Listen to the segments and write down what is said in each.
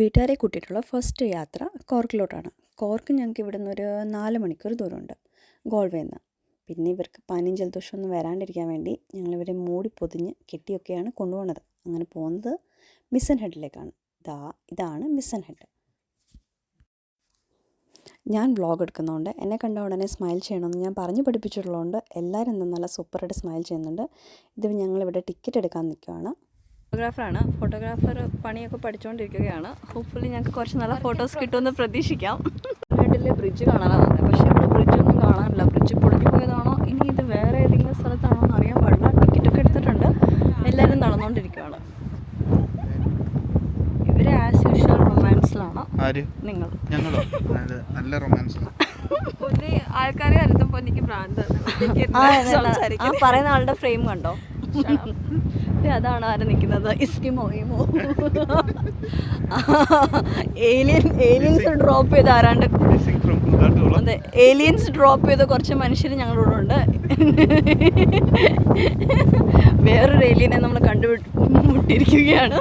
വീട്ടുകാരെ കൂട്ടിയിട്ടുള്ള ഫസ്റ്റ് യാത്ര കോർക്കിലോട്ടാണ്. കോർക്ക് ഞങ്ങൾക്ക് ഇവിടെ നിന്ന് ഒരു 4 മണിക്കൂർ ദൂരമുണ്ട് ഗോൾവേയിൽ നിന്ന്. പിന്നെ ഇവർക്ക് പനിയും ജലദോഷമൊന്നും വരാണ്ടിരിക്കാൻ വേണ്ടി ഞങ്ങളിവരെ മൂടി പൊതിഞ്ഞ് കെട്ടിയൊക്കെയാണ് കൊണ്ടുപോകുന്നത്. അങ്ങനെ പോകുന്നത് മിഷൻ ഹെഡിലേക്കാണ്. ഇതാണ് മിഷൻ ഹെഡ്. ഞാൻ വ്ളോഗ് എടുക്കുന്നതുകൊണ്ട് എന്നെ കണ്ട ഉടനെ സ്മൈൽ ചെയ്യണമെന്ന് ഞാൻ പറഞ്ഞു പഠിപ്പിച്ചിട്ടുള്ളതുകൊണ്ട് എല്ലാവരും ഇന്ന് നല്ല സൂപ്പറായിട്ട് സ്മൈൽ ചെയ്യുന്നുണ്ട്. ഇത് ഞങ്ങളിവിടെ ടിക്കറ്റ് എടുക്കാൻ നിൽക്കുകയാണ്. ഫോട്ടോഗ്രാഫറാണ്. ഫോട്ടോഗ്രാഫർ പണിയൊക്കെ പഠിച്ചുകൊണ്ടിരിക്കുകയാണ്. ഹോപ്പ്ഫുള്ളി ഞങ്ങൾക്ക് കുറച്ച് നല്ല ഫോട്ടോസ് കിട്ടുമെന്ന് പ്രതീക്ഷിക്കാം. ഹെഡിലെ ബ്രിഡ്ജ് കാണാനാണ് വന്നത്. പക്ഷേ ഇവിടെ ബ്രിഡ്ജൊന്നും കാണാനില്ല. ബ്രിഡ്ജ് പൊളിഞ്ഞു പോയതാണോ ഇനി ഇത് വേറെ ഏതെങ്കിലും സ്ഥലത്താണോ എന്ന് അറിയാൻ പാടില്ല. ടിക്കറ്റൊക്കെ എടുത്തിട്ടുണ്ട്. എല്ലാവരും നടന്നുകൊണ്ടിരിക്കുകയാണ്. ഇവർ ആസ് യൂഷ്വൽ റൊമാൻസിലാണ്. നിങ്ങൾ നല്ല റൊമാൻസിലാണ്. ആൾക്കാരെ അറിയുമ്പോൾ എനിക്ക് ഭ്രാന്താണ്. പറയുന്ന ആളുടെ ഫ്രെയിം കണ്ടോ? അതാണ് ആരെ നിൽക്കുന്നത്. ഇസ്കിമോ ഏലിയൻസ് ഡ്രോപ്പ് ചെയ്ത് ആരാണ്ട്. അതെ, ഏലിയൻസ് ഡ്രോപ്പ് ചെയ്ത കുറച്ച് മനുഷ്യർ ഞങ്ങളോട് ഉണ്ട്. വേറൊരു ഏലിയനെ നമ്മൾ കണ്ടുമുട്ടിയിരിക്കുകയാണ്.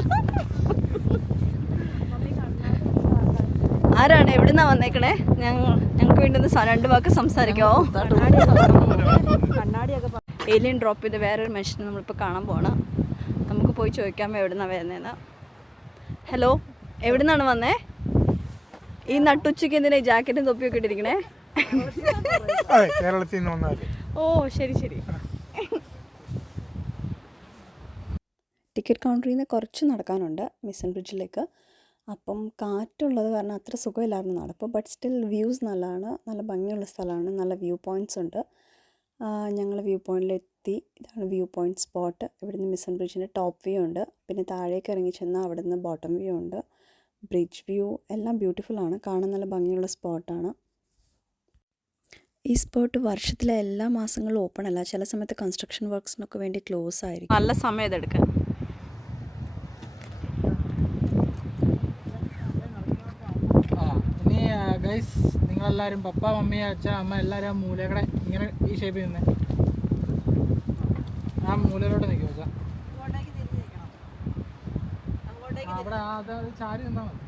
ആരാണ്? എവിടുന്നാ വന്നേക്കണേ? ഞങ്ങൾക്ക് വേണ്ടി ഒന്ന് 2 വാക്ക് സംസാരിക്കാവോ? ഏലിയൻ ഡ്രോപ്പ് ചെയ്ത് വേറൊരു മനുഷ്യനെ നമ്മളിപ്പോൾ കാണാൻ പോകണം. നമുക്ക് പോയി ചോദിക്കാമോ എവിടുന്നാണ് വരുന്നതെന്ന്. ഹലോ, എവിടുന്നാണ് വന്നേ? ഈ നട്ടുച്ചയ്ക്ക് എന്തിനാ ഈ ജാക്കറ്റും തൊപ്പിയൊക്കെ ഇട്ടിരിക്കണേ? കേരളത്തിൽ നിന്ന് വന്നാൽ. ഓ, ശരി ശരി. ടിക്കറ്റ് കൗണ്ടറിൽ നിന്ന് കുറച്ച് നടക്കാനുണ്ട് മിഷൻ ബ്രിഡ്ജിലേക്ക്. അപ്പം കാറ്റുള്ളത് കാരണം അത്ര സുഖമില്ലായിരുന്നു നടപ്പ്. ബട്ട് സ്റ്റിൽ വ്യൂസ് നല്ലതാണ്. നല്ല ഭംഗിയുള്ള സ്ഥലമാണ്. നല്ല വ്യൂ പോയിൻറ്റ്സ് ഉണ്ട്. ഞങ്ങൾ വ്യൂ പോയിൻറ്റിലെത്തി. ഇതാണ് വ്യൂ പോയിൻറ്റ് സ്പോട്ട്. ഇവിടുന്ന് മിഷൻ ബ്രിഡ്ജിൻ്റെ ടോപ്പ് വ്യൂ ഉണ്ട്. പിന്നെ താഴേക്ക് ഇറങ്ങി ചെന്നാൽ അവിടെ നിന്ന് ബോട്ടം വ്യൂ ഉണ്ട്. ബ്രിഡ്ജ് വ്യൂ എല്ലാം ബ്യൂട്ടിഫുള്ളാണ്. കാണാൻ നല്ല ഭംഗിയുള്ള സ്പോട്ടാണ്. ഈ സ്പോട്ട് വർഷത്തിലെ എല്ലാ മാസങ്ങളിലും ഓപ്പൺ അല്ല. ചില സമയത്ത് കൺസ്ട്രക്ഷൻ വർക്ക്സിനൊക്കെ വേണ്ടി ക്ലോസ് ആയിരിക്കും. നല്ല സമയം ഇതെടുക്കാൻ. ഗൈസ്, നിങ്ങളെല്ലാവരും പപ്പ, മമ്മി, അച്ഛൻ, അമ്മ എല്ലാവരും ആ മൂലയുടെ ഇങ്ങനെ ഈ ഷേപ്പിൽ നിന്നേ. ആ മൂലയിലോട്ട് നിൽക്കും. അവിടെ ചാരി നിന്നാൽ മതി.